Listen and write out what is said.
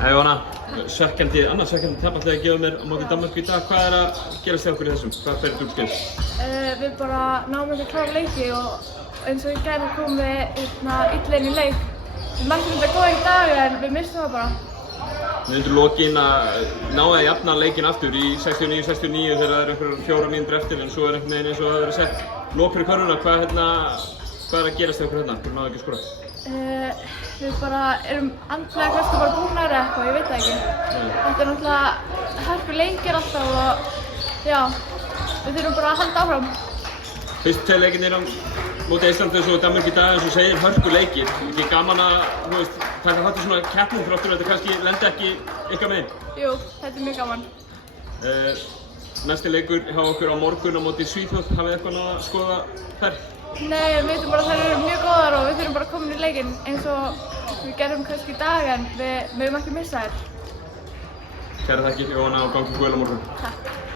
Jóhanna, annað svekkjandi tap ætlaði að gefa mér á móti Danmörku í dag. Hvað að gerast hjá okkur í þessum? Hvað fer út spil? Við bara náum ekki að klára leiki og eins og í gær komum við illa inn í leik. Við mættum þetta góða í dag en við misstum það bara. Við undir lokin að ná að jafna leikinn aftur í 69-69 þegar það eru einhverjar 4 mínútur eftir en svo er einhvern veginn eins og það verið sett lok fyrir körfuna. Hvað er að gerast hjá okkur hérna? Hvernig náðu ekki að skora? Við bara erum andlega kannski bara búnar eða eitthvað, ég veit það ekki. Þetta er náttúrulega hörku leikir alltaf og já, við þurfum bara að halda áfram. Fyrstu 2 leikirnir á móti Íslandi og Danmörku í dag eins og segir hörku leikir. Ekki gaman að taka þátt í svona keppnum þráttur að þetta kannski lendi ekki ykkar megin? Jú, þetta er mjög gaman. Næsti leikur hjá okkur á morgun á móti Svíþjóð, hafið þið eitthvað náð að skoða þær? Nei, við veitum bara að þær eru mjög góðar og við þurfum bara að koma inn í leikinn eins og við gerðum kannski í dag en við mögum ekki missa þær. Kærar þakkir Jóhanna og gangi vel á morgun. Takk.